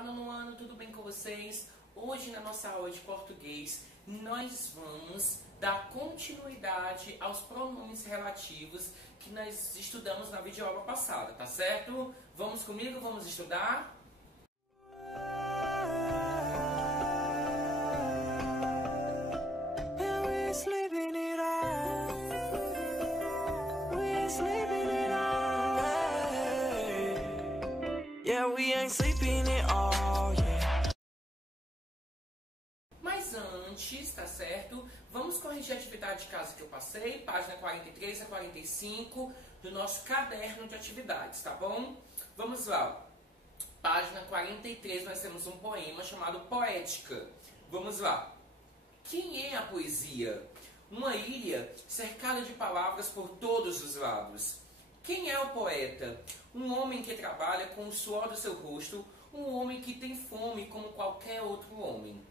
Olá, nono ano, tudo bem com vocês? Hoje, na nossa aula de português, nós vamos dar continuidade aos pronomes relativos que nós estudamos na videoaula passada, tá certo? Vamos comigo? Vamos estudar? Mas antes, tá certo? Vamos corrigir a atividade de casa que eu passei, página 43 a 45 do nosso caderno de atividades, tá bom? Vamos lá. Página 43, nós temos um poema chamado Poética. Vamos lá. Quem é a poesia? Uma ilha cercada de palavras por todos os lados. Quem é o poeta? Um homem que trabalha com o suor do seu rosto, um homem que tem fome como qualquer outro homem.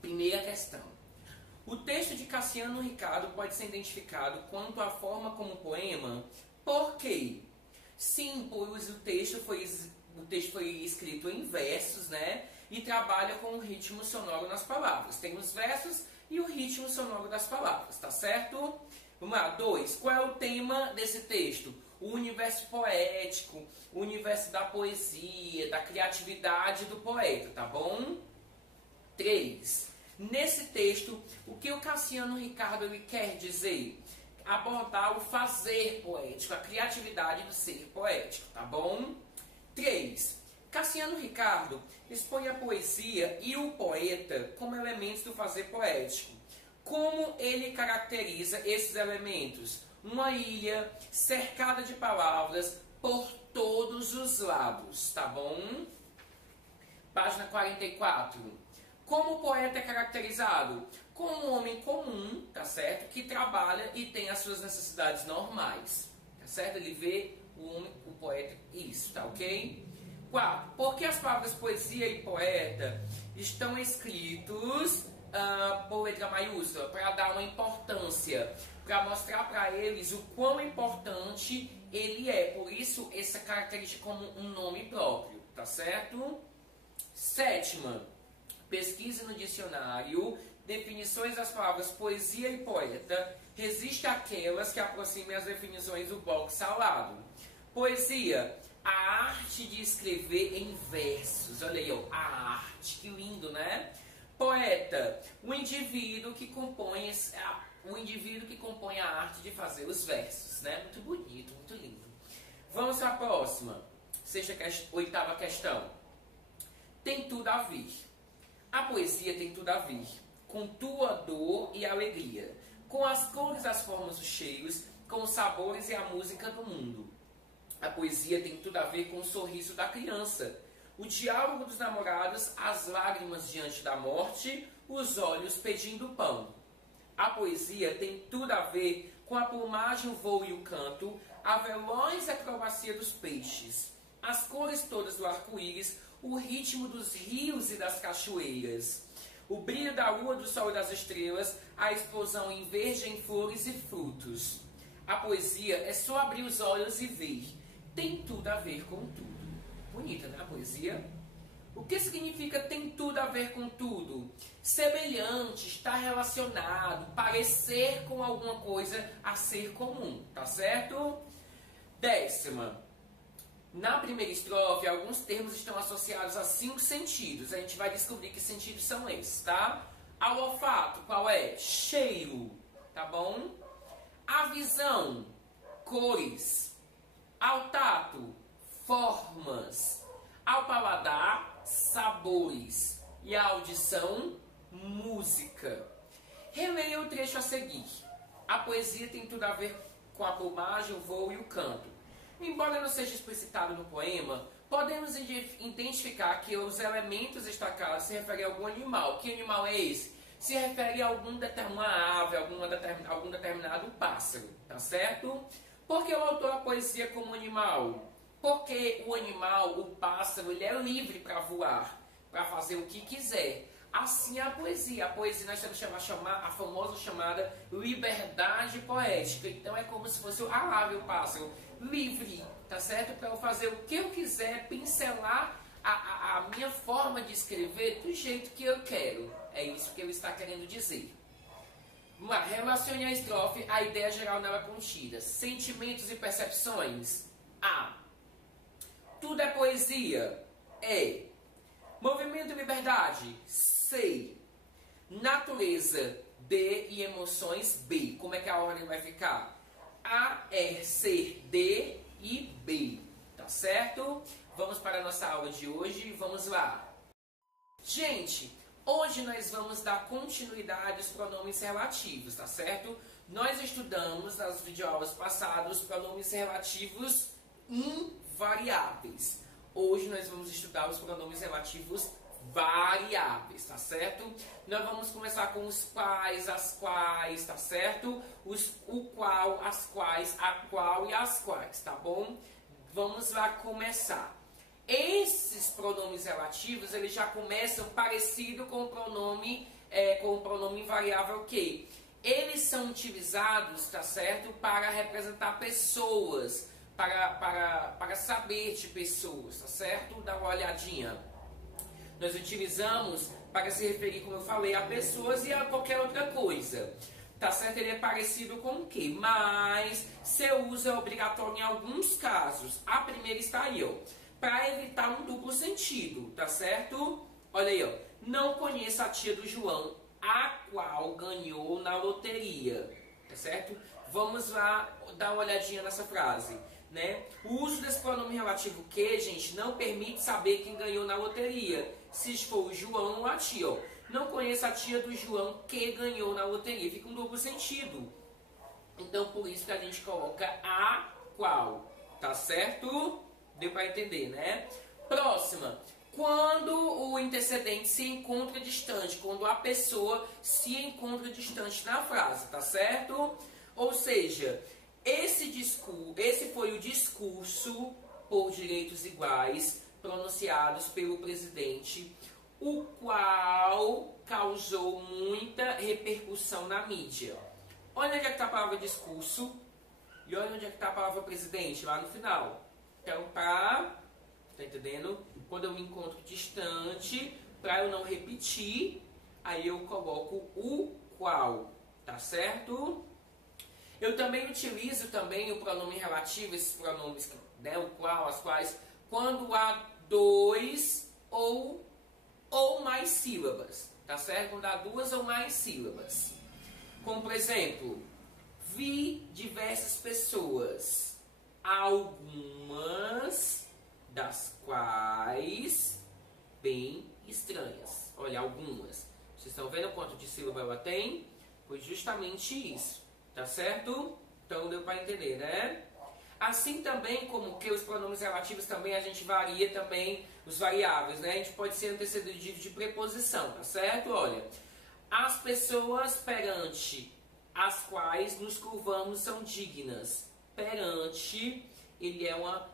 Primeira questão. O texto de Cassiano Ricardo pode ser identificado quanto à forma como poema. Por quê? Sim, pois o texto foi escrito em versos, né? E trabalha com o ritmo sonoro nas palavras. Tem os versos e o ritmo sonoro das palavras, tá certo? Vamos lá. 2. Qual é o tema desse texto? O universo poético, o universo da poesia, da criatividade do poeta, tá bom? 3. Nesse texto, o que o Cassiano Ricardo ele quer dizer? Abordar o fazer poético, a criatividade do ser poético, tá bom? 3. Cassiano Ricardo expõe a poesia e o poeta como elementos do fazer poético. Como ele caracteriza esses elementos? Uma ilha cercada de palavras por todos os lados, tá bom? Página 44. Como o poeta é caracterizado? Como um homem comum, tá certo? Que trabalha e tem as suas necessidades normais, tá certo? Ele vê o poeta isso, tá ok? 4. Por que as palavras poesia e poeta estão escritos por letra maiúscula? Para dar uma importância, para mostrar para eles o quão importante ele é. Por isso, essa característica como um nome próprio, tá certo? 7. Pesquise no dicionário definições das palavras poesia e poeta. Resiste àquelas que aproximem as definições do box ao lado. Poesia, a arte de escrever em versos. Olha aí, ó, a arte, que lindo, né? Poeta, o indivíduo que compõe a arte de fazer os versos, né? Muito bonito, muito lindo. Vamos para a próxima. Oitava questão. Tem tudo a ver. A poesia tem tudo a ver com tua dor e alegria, com as cores, as formas, os cheiros, com os sabores e a música do mundo. A poesia tem tudo a ver com o sorriso da criança, o diálogo dos namorados, as lágrimas diante da morte, os olhos pedindo pão. A poesia tem tudo a ver com a plumagem, o voo e o canto, a veloz acrobacia dos peixes, as cores todas do arco-íris, o ritmo dos rios e das cachoeiras, o brilho da lua, do sol e das estrelas, a explosão em verde em flores e frutos. A poesia é só abrir os olhos e ver. Tem tudo a ver com tudo. Bonita, né, a poesia? O que significa tem tudo a ver com tudo? Semelhante, estar relacionado, parecer com alguma coisa a ser comum, tá certo? 10. Na primeira estrofe, alguns termos estão associados a 5 sentidos. A gente vai descobrir que sentidos são esses, tá? Ao olfato, qual é? Cheiro, tá bom? A visão, cores. Ao tato, formas. Ao paladar, sabores. E a audição, música. Releia o trecho a seguir. A poesia tem tudo a ver com a plumagem, o voo e o canto. Embora não seja explicitado no poema, podemos identificar que os elementos destacados se referem a algum animal. Que animal é esse? Se refere a alguma ave, algum determinado pássaro, tá certo? Por que o autor a poesia como animal? Porque o animal, o pássaro, ele é livre para voar, para fazer o que quiser. Assim é a poesia. A poesia nós temos a famosa chamada liberdade poética. Então é como se fosse a ave, o pássaro, livre, tá certo? Para eu fazer o que eu quiser, pincelar a minha forma de escrever do jeito que eu quero. É isso que ele está querendo dizer. Relacione a estrofe à ideia geral nela contida. Sentimentos e percepções. A. Tudo é poesia. E. Movimento e liberdade. C. Natureza. D. E emoções. B. Como é que a ordem vai ficar? A, R, C, D e B. Tá certo? Vamos para a nossa aula de hoje. Vamos lá. Gente, hoje nós vamos dar continuidade aos pronomes relativos, tá certo? Nós estudamos nas videoaulas passadas os pronomes relativos invariáveis. Hoje nós vamos estudar os pronomes relativos variáveis, tá certo? Nós vamos começar com os quais, as quais, tá certo? O qual, as quais, a qual e as quais, tá bom? Vamos lá começar. Esses pronomes relativos, eles já começam parecido com o pronome invariável que eles são utilizados, tá certo? Para representar pessoas, para saber de pessoas, tá certo? Dá uma olhadinha. Nós utilizamos para se referir, como eu falei, a pessoas e a qualquer outra coisa. Tá certo? Ele é parecido com o quê? Mas seu uso é obrigatório em alguns casos. A primeira está aí, ó. Para evitar um duplo sentido, tá certo? Olha aí, ó. Não conheço a tia do João, a qual ganhou na loteria. Tá certo? Vamos lá dar uma olhadinha nessa frase. Né? O uso desse pronome relativo que, gente, não permite saber quem ganhou na loteria. Se for o João ou a tia. Ó. Não conheço a tia do João que ganhou na loteria. Fica um duplo sentido. Então, por isso que a gente coloca a qual. Tá certo? Deu para entender, né? Próxima. Quando o antecedente se encontra distante. Quando a pessoa se encontra distante na frase. Tá certo? Ou seja, esse foi o discurso por direitos iguais pronunciados pelo presidente, o qual causou muita repercussão na mídia. Olha onde é que está a palavra discurso e olha onde é que está a palavra presidente, lá no final. Então, tá entendendo? Quando eu me encontro distante, para eu não repetir, aí eu coloco o qual, tá certo? Eu também utilizo também o pronome relativo, esses pronomes, né, o qual, as quais, quando há dois ou mais sílabas, tá certo? Quando há duas ou mais sílabas. Como, por exemplo, vi diversas pessoas, algumas das quais bem estranhas. Olha, algumas. Vocês estão vendo quanto de sílaba ela tem? Foi justamente isso. Tá certo? Então deu para entender, né? Assim também como que os pronomes relativos também a gente varia também os variáveis, né? A gente pode ser antecedido de preposição, tá certo? Olha, as pessoas perante as quais nos curvamos são dignas. Perante, ele é uma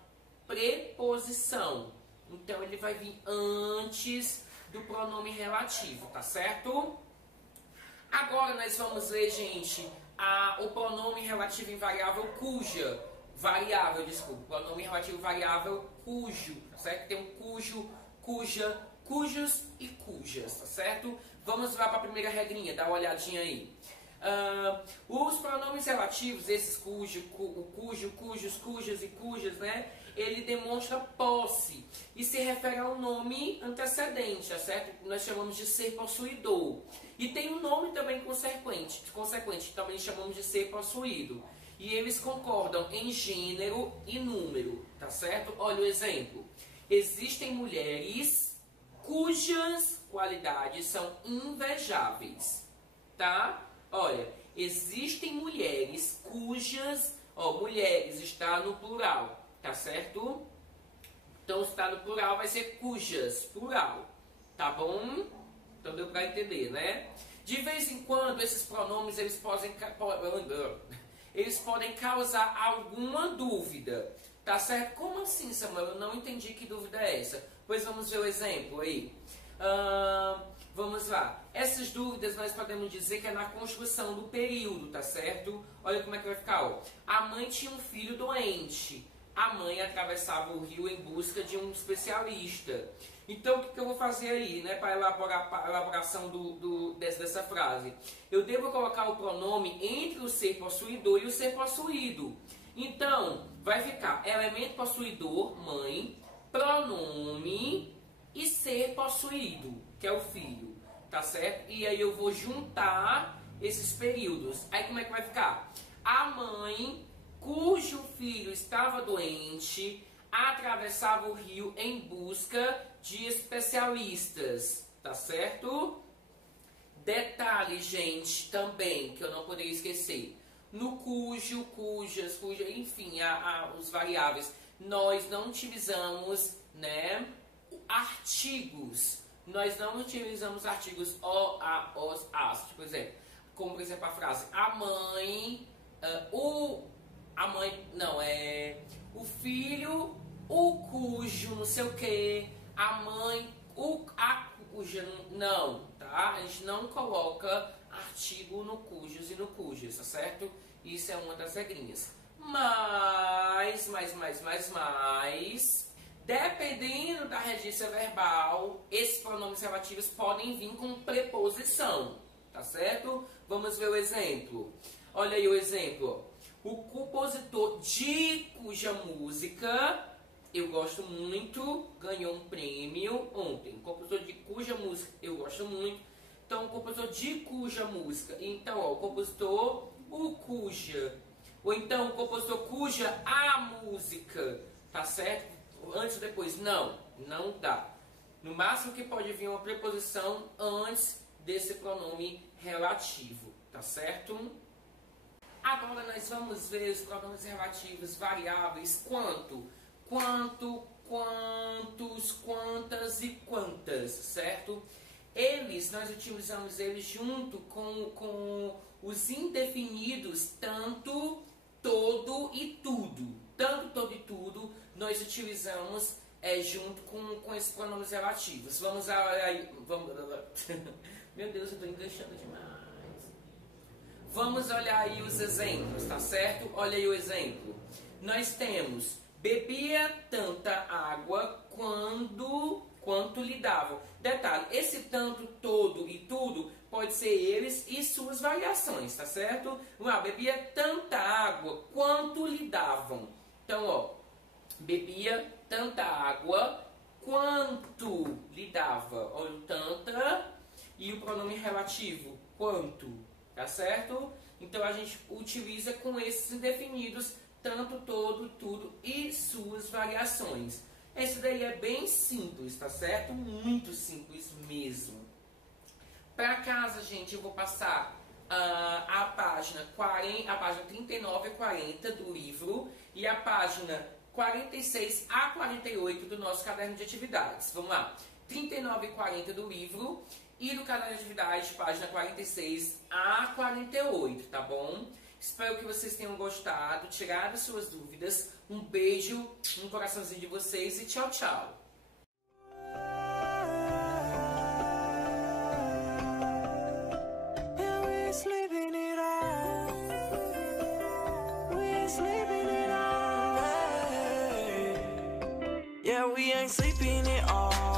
preposição. Então ele vai vir antes do pronome relativo, tá certo? Agora nós vamos ler, gente, o pronome relativo invariável cuja. Pronome relativo variável cujo, tá certo? Tem um cujo, cuja, cujos e cujas, tá certo? Vamos lá para a primeira regrinha, dá uma olhadinha aí. Os pronomes relativos, esses cujo, cujos, cujas e cujas, né? Ele demonstra posse e se refere ao nome antecedente, tá certo? Nós chamamos de ser possuidor. E tem um nome também consequente, que também chamamos de ser possuído. E eles concordam em gênero e número, tá certo? Olha o exemplo. Existem mulheres cujas qualidades são invejáveis, tá? Olha, existem mulheres cujas, mulheres está no plural, tá certo? Então, se está no plural, vai ser cujas, plural, tá bom? Então, deu para entender, né? De vez em quando, esses pronomes, eles podem causar alguma dúvida, tá certo? Como assim, Samuel? Eu não entendi, que dúvida é essa? Pois vamos ver o exemplo aí. Vamos lá. Essas dúvidas nós podemos dizer que é na construção do período, tá certo? Olha como é que vai ficar, ó. A mãe tinha um filho doente. a mãe atravessava o rio em busca de um especialista. Então, o que eu vou fazer aí, né, para a elaboração dessa frase? Eu devo colocar o pronome entre o ser possuidor e o ser possuído. Então, vai ficar elemento possuidor, mãe, pronome e ser possuído, que é o filho, tá certo? E aí eu vou juntar esses períodos. Aí como é que vai ficar? A mãe, cujo filho estava doente, atravessava o rio em busca de especialistas, tá certo? Detalhe, gente, também, que eu não poderia esquecer. No cujo, cujas, cuja, enfim, os variáveis, nós não utilizamos, né, artigos. Nós não utilizamos artigos o, a, os, as. Por exemplo, como por exemplo a frase a mãe, o filho, o cujo, não sei o que, a mãe, a cuja, não, tá? A gente não coloca artigo no cujos e no cujas, tá certo? Isso é uma das regrinhas. Mas, dependendo da regência verbal, esses pronomes relativos podem vir com preposição, tá certo? Vamos ver o exemplo. Olha aí o exemplo. O compositor de cuja música eu gosto muito ganhou um prêmio ontem. O compositor de cuja música eu gosto muito. Então, o compositor de cuja música. Então, ó, o compositor, o cuja. Ou então, o compositor cuja a música. Tá certo? Antes ou depois? Não, não dá. No máximo que pode vir uma preposição antes desse pronome relativo. Tá certo? Agora nós vamos ver os pronomes relativos variáveis quanto, quantos, quantas e quantas, certo? Nós utilizamos eles junto com os indefinidos tanto, todo e tudo. Tanto, todo e tudo nós utilizamos junto com esses pronomes relativos. Vamos aí, meu Deus, eu estou enganchando demais. Vamos olhar aí os exemplos, tá certo? Olha aí o exemplo. Nós temos, bebia tanta água quanto lhe davam. Detalhe, esse tanto, todo e tudo pode ser eles e suas variações, tá certo? Bebia tanta água quanto lhe davam. Então, ó, bebia tanta água quanto lhe dava. Olha o tanta e o pronome relativo, quanto. Tá certo? Então a gente utiliza com esses indefinidos tanto, todo, tudo e suas variações. Esse daí é bem simples, tá certo? Muito simples mesmo. Para casa, gente, eu vou passar a página 39 a 40 do livro e a página 46 a 48 do nosso caderno de atividades. Vamos lá. 39 e 40 do livro e do caderno de atividades, página 46 a 48, tá bom? Espero que vocês tenham gostado, tirado suas dúvidas. Um beijo no coraçãozinho de vocês e tchau, tchau! Yeah, we ain't sleeping it all.